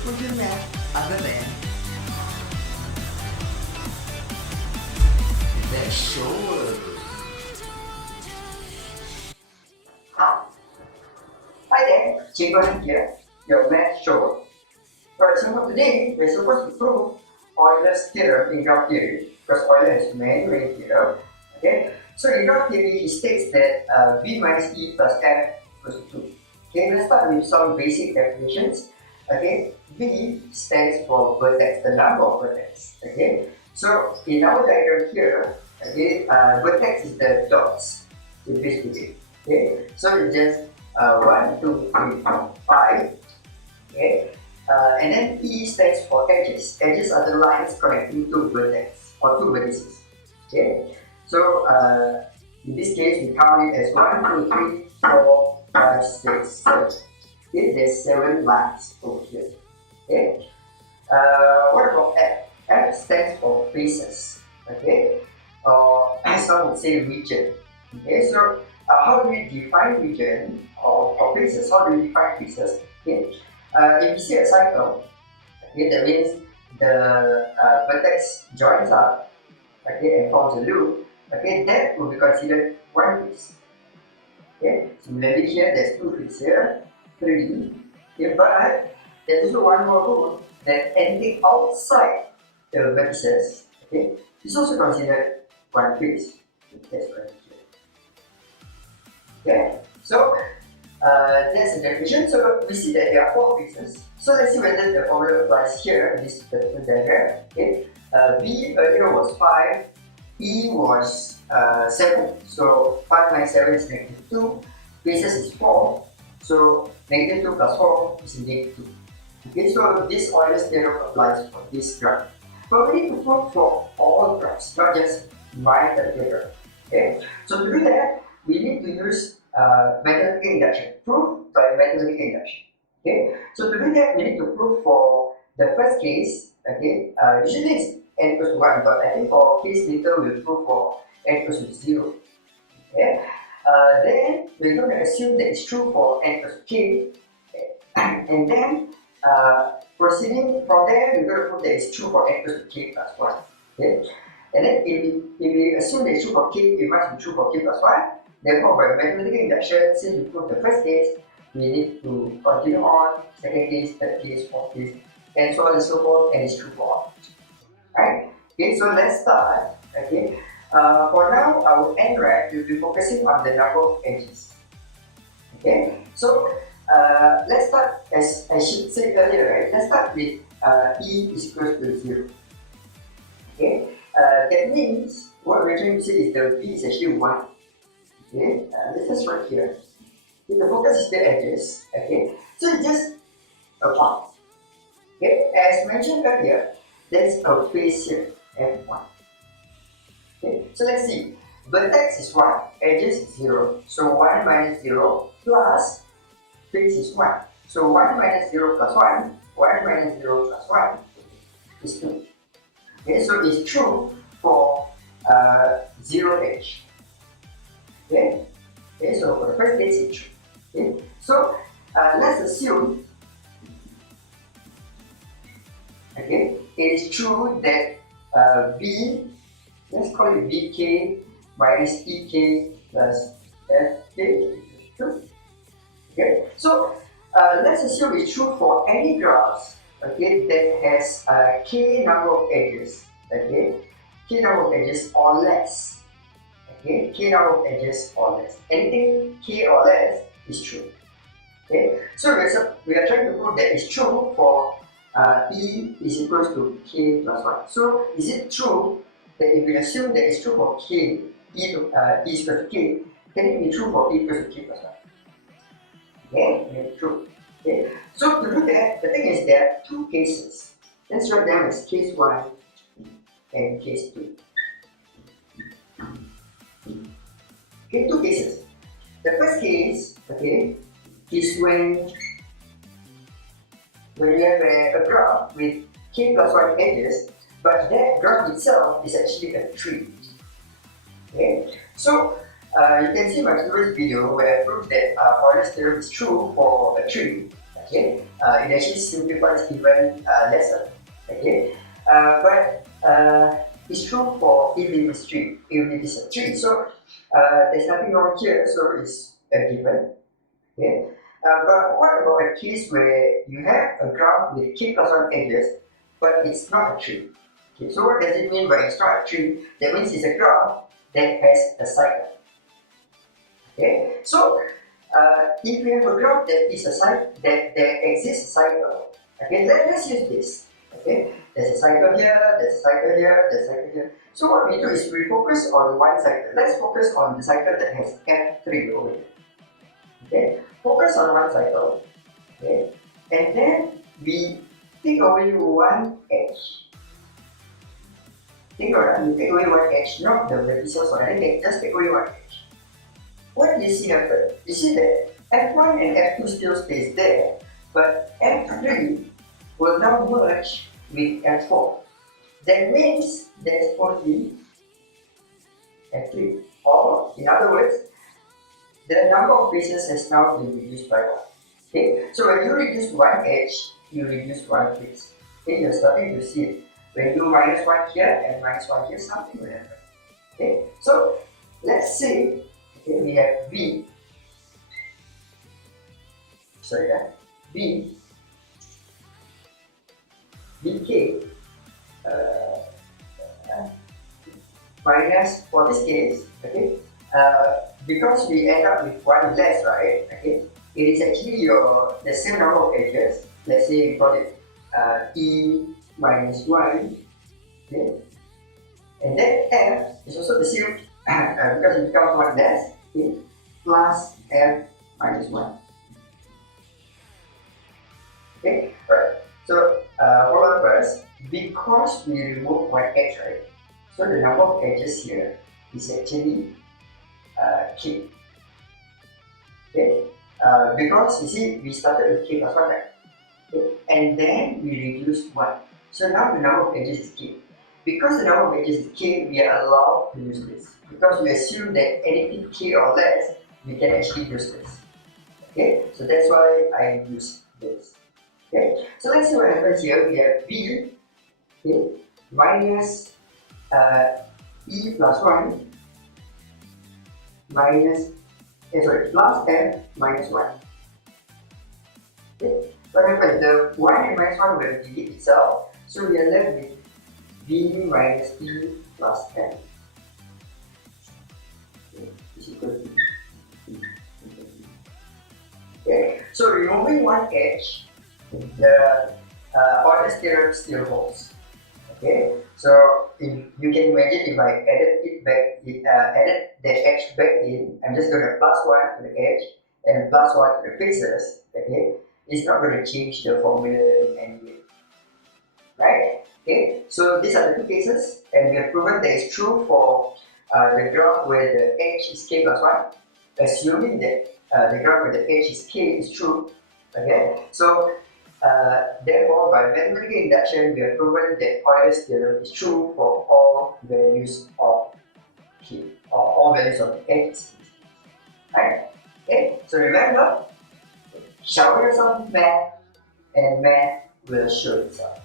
proven math other than that shows. Hi there, Cikgu Hadi here, your math show. For example, today we're supposed to prove Euler's theorem in graph theory, because Euler has many theorems. Okay, so in graph theory, he states that V minus E plus F equals to 2. Okay, let's start with some basic definitions. Okay, V stands for vertex, the number of vertex. Okay, so in our diagram here, okay, vertex is the dots in this figure. Okay, so it's just 1, 2, 3, 4, 5. Okay, and then E stands for edges. Edges are the lines connecting two vertex or two vertices. Okay, so in this case we count it as 1, 2, 3, 4, 5, 6, 7. Okay, there's 7 lines over here. Okay, what about F? F stands for faces. Okay, or some would say region. Okay, so how do we define region or faces? How do we define faces? Okay, if you see a cycle, okay, that means the vertex joins up, okay, and forms a loop. Okay, that will be considered one face. Okay, similarly here there's 2 faces here, 3. Okay, but there's also one more rule that anything outside the vertices, okay, is also considered one face. That's right here. Okay, so that's the definition. So we see that there are 4 faces. So let's see whether the formula applies here in this particular diagram. Okay, V earlier was 5, E was 7. So 5 minus 7 is negative 2. Faces is 4. So negative 2 plus 4 is negative 2. Okay, so this Euler's theorem applies for this graph. But we need to prove for all graphs, not just my particular graph. Okay, so to do that, we need to use mathematical induction. Proof by mathematical induction. Okay, so to do that, we need to prove for the first case. Okay, usually it's n equals to 1, but I think for case later we'll prove for n equals to 0. Okay, then we're going to assume that it's true for n equals to k, and then proceeding from there, we're going to prove that it's true for n equals to k plus 1. Okay, and then if we assume that it's true for k, it must be true for k plus 1. Therefore, by mathematical induction, since we proved the first case, we need to continue on, second case, third case, fourth case, and so on and so forth, and it's true for all. Right? Okay, so let's start. Okay, for now, our n rank will be focusing on the number of edges. Okay, so let's start, as I should say earlier, right? Let's start with E is equal to 0. Okay, that means what we're trying to say is the V is actually 1. Okay, let's just write here. Okay, the focus is the edges. Okay, so it's just a point. Okay, as mentioned earlier, there's a face here, F1. Okay, so let's see. Vertex is 1, edges is 0. So 1 minus 0 plus face is 1. So 1 minus 0 plus 1, 1 minus 0 plus 1 is 2. Okay, so it's true for 0 edge. Okay, so for the first case it's true. Okay, so let's assume, okay, it is true that V, let's call it Vk minus Ek plus Fk is true. Okay, so let's assume it's true for any graphs, okay, that has k number of edges, okay, k number of edges or less. Okay, k number of edges or less. Anything k or less is true. Okay, so we are trying to prove that it's true for E is equals to k plus 1. So is it true that if we assume that it's true for k, E is equal to k, can it be true for E equals to k plus 1? Okay, it's true. Okay, so to do that, the thing is there are 2 cases. Let's write them as case 1 and case 2. Okay, 2 cases. The first case, okay, is when you have a graph with k plus 1 edges, but that graph itself is actually a tree. Okay, so you can see my previous video where I proved that Euler's theorem is true for a tree. Okay, it actually simplifies even lesser. Okay, but it's true for if it is tree. If it is a tree, so there's nothing wrong here. So it's a given. Okay, but what about a case where you have a graph with k plus 1 edges, but it's not a tree? Okay, so what does it mean by it's not a tree? That means it's a graph that has a cycle. Okay, so if we have a graph that is a cycle, that exists a cycle, okay, let's use this. Okay, there's a cycle here, there's a cycle here, there's a cycle here. So what we do is we focus on one cycle. Let's focus on the cycle that has F3 over here. Okay, focus on one cycle. Okay, and then we take away one edge. Take away one edge, not the vertices or anything, just take away one edge. What do you see happen? You see that F1 and F2 still stays there, but F3 will now merge with F4. That means there's only F3. Or, in other words, the number of faces has now been reduced by 1. Okay? So when you reduce one edge, you reduce one face. Okay? You're starting to see it. When you minus 1 here and minus 1 here, something will happen. Okay? So let's say okay, we have B. B BK minus, for this case, okay, because we end up with one less, right? Okay, it is actually the same number of edges. Let's say we call it E minus 1, okay, and then F is also the same because it becomes one less, okay, plus F minus 1. Okay, right. So hold on first, because we remove one edge, right? So the number of edges here is actually k. Okay, because you see we started with k plus 1, right? Okay. And then we reduced 1. So now the number of edges is k. Because the number of edges is k, we are allowed to use this. Because we assume that anything k or less, we can actually use this. Okay, so that's why I use this. Okay, so let's see what happens here. We have B, okay, minus E plus 1 minus, plus F minus 1. Okay, what happens? The 1 and minus 1 will delete itself, so we are left with B minus E plus F. Okay, is equal to E. Okay, so removing one edge, the Euler's theorem still holds. Okay, so if you can imagine if I added it back, added the edge back in, I'm just going to plus 1 to the edge and plus 1 to the faces. Okay, it's not going to change the formula in any way, right? Okay, so these are the two cases, and we have proven that it's true for the graph where the edge is k plus 1, assuming that the graph where the edge is k is true. Okay, so therefore, by mathematical induction, we have proven that Euler's theorem is true for all values of k, or all values of x. Right? Okay, so remember, shower yourself with math, and math will show itself.